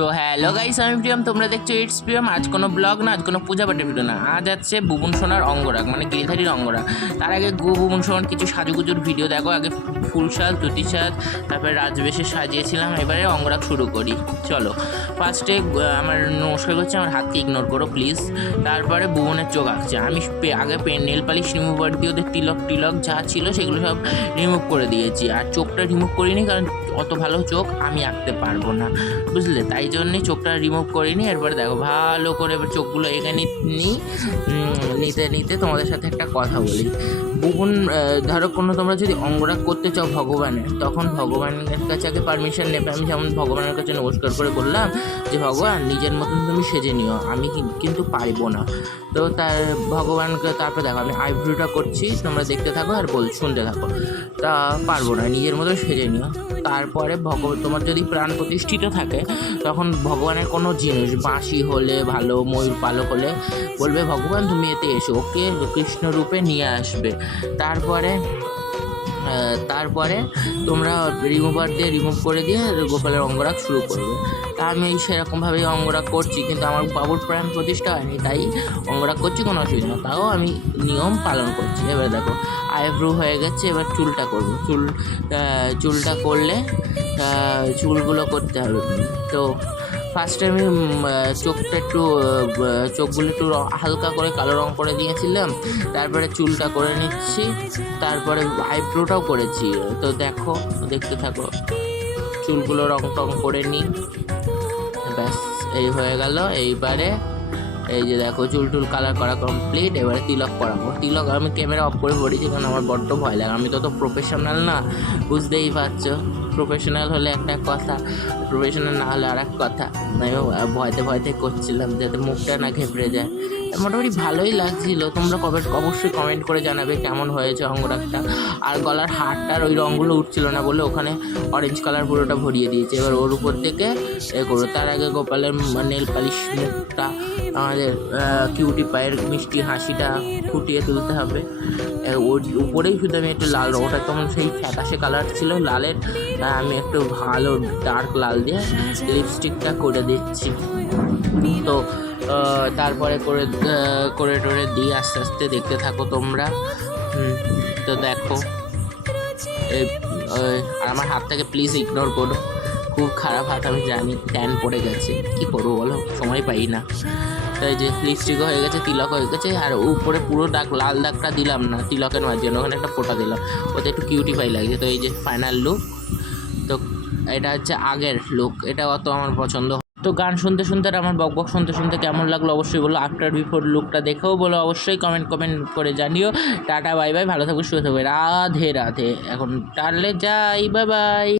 So hello guys, আমি প্রিয়ম, তোমরা দেখছো ইটস প্রিয়ম। আজ কোনো ব্লগ না, আজ কোনো পূজা পাঠের ভিডিও না, আজ আছে বুবুন সোনার অঙ্গরাগ মানে গিরিধারীর অঙ্গরাগ। তার আগে বুবুন সোনার কিছু সাজুগুজুর ভিডিও দেখো। আগে ফুল সাজ, ধুতি সাজ, তারপরে রাজবেশে সাজিয়েছিলাম। এবারে অঙ্গরাগ শুরু করি, চলো। ফার্স্টে আমার নমস্কার করছি, আমার হাতকে ইগনোর করো প্লিজ। তারপরে বুবনের চোখ আঁকছে। আমি আগে নেল পালিশ রিমুভার দিয়ে ওদের তিলক যা ছিল সেগুলো সব রিমুভ করে দিয়েছি। আর চোখটা রিমুভ করিনি, কারণ অত ভালো চোখ আমি আঁকতে পারবো না, বুঝলে, তাই জন্যই চোখটা রিমুভ করিনি। এরপর দেখো ভালো করে এবার চোখগুলো এখানে নিতে নিতে তোমাদের সাথে একটা কথা বলি। বুবুন ধরো কোনো তোমরা যদি অঙ্গরাগ করতে চাও ভগবানের, তখন ভগবানের কাছে আগে পারমিশন নেবে। আমি যেমন ভগবানের কাছে নমস্কার করে বললাম যে ভগবান নিজের মতন তুমি সেজে নিও, আমি কিন্তু পারবো না। তো তার ভগবানকে তারপরে দেখো আমি আইব্রোটা করছি, তোমরা দেখতে থাকো আর শুনতে থাকো। তা পারবো না, নিজের মতো সেজে নিও। তারপরে তোমার যদি প্রাণ প্রতিষ্ঠিত থাকে, তখন ভগবানের কোনো জিনিস বাঁশি হলে ভালো, ময়ূর পালক হলে বলবে ভগবান তুমি এতে এসো, ওকে কৃষ্ণ রূপে নিয়ে আসবে। তারপরে তোমরা রিমুভার দিয়ে রিমুভ করে দিয়ে গোপালের অঙ্গরাগ শুরু করবে। তা আমি সেরকমভাবেই অঙ্গরাগ করছি, কিন্তু আমার বাবুর প্রাণ প্রতিষ্ঠা হয়নি, তাই অঙ্গরাগ করছি, কোনো অসুবিধা না, তাও আমি নিয়ম পালন করছি। এবার দেখো আইব্রো হয়ে গেছে, এবার চুলটা করবো। চুলটা করলে চুলগুলো করতে হবে। তো ফার্স্টে আমি চোখগুলো একটু হালকা করে কালো রঙ করে দিয়েছিলাম। তারপরে চুলটা করে নিচ্ছি, তারপরে আইব্রোটাও করেছি। তো দেখো, দেখতে থাকো, চুলগুলো রং টং করে নিই। ব্যাস, এই হয়ে গেল। এইবারে এই যে দেখো চুল কালার করা কমপ্লিট। এবারে তিলক করাবো। তিলক আমি ক্যামেরা অফ করে পড়েছি, কারণ আমার বড্ড ভয় লাগে। আমি তো প্রফেশনাল না, বুঝতেই পারছো। প্রফেশনাল হলে একটা কথা, প্রফেশনাল না হলে আর এক কথা। আমি ভয়তে করছিলাম যাতে মুখটা না ঘেপড়ে যায়। মোটামুটি ভালোই লাগছিল। তোমরা অবশ্যই কমেন্ট করে জানাবে কেমন হয়েছে অঙ্গরাগটা। আর গলার হারটার ওই রঙগুলো উঠছিল না বলে ওখানে অরেঞ্জ কালার পুরোটা ভরিয়ে দিয়েছে। এবার ওর উপর থেকে করো। তার আগে গোপালের নেল পালিশ মুখটা, আমাদের কিউটি পায়ের মিষ্টি হাসিটা ফুটিয়ে তুলতে হবে। ওর উপরেই শুধু আমি একটু লাল, ওটা তখন সেই ফ্যাকাশে কালার ছিল লালের, আমি একটু ভালো ডার্ক লাল দিয়ে লিপস্টিকটা করে দিচ্ছি। তো তারপরে করে দিই আস্তে আস্তে, দেখতে থাকো তোমরা। তো দেখো আর আমার হাত থেকে প্লিজ ইগনোর করো, খুব খারাপ হাত আমি জানি, ট্যান পড়ে গেছে, কি করবো বলো, সময় পাই না। তাই যে লিপস্টিকও হয়ে গেছে, তিলক হয়ে গেছে। আর উপরে পুরো লাল দাগটা দিলাম না তিলকের মাঝখানে, ওখানে একটা ফোঁটা দিলাম, ওতে একটু কিউটিফাই লাগছে। তো এই যে ফাইনাল লুক। তো এটা হচ্ছে আগের লুক, এটা অত আমার পছন্দ। তো গান শুনতে শুনতে আর আমার বকবক শুনতে শুনতে কেমন লাগলো অবশ্যই বলো। আফটার বিফোর লুকটা দেখেও বলো, অবশ্যই কমেন্ট করে জানিও। টাটা বাই বাই, ভালো থাকবে, সুস্থ থাকবে, রাধে রাধে। এখন টানলে যাই, বাই বাই।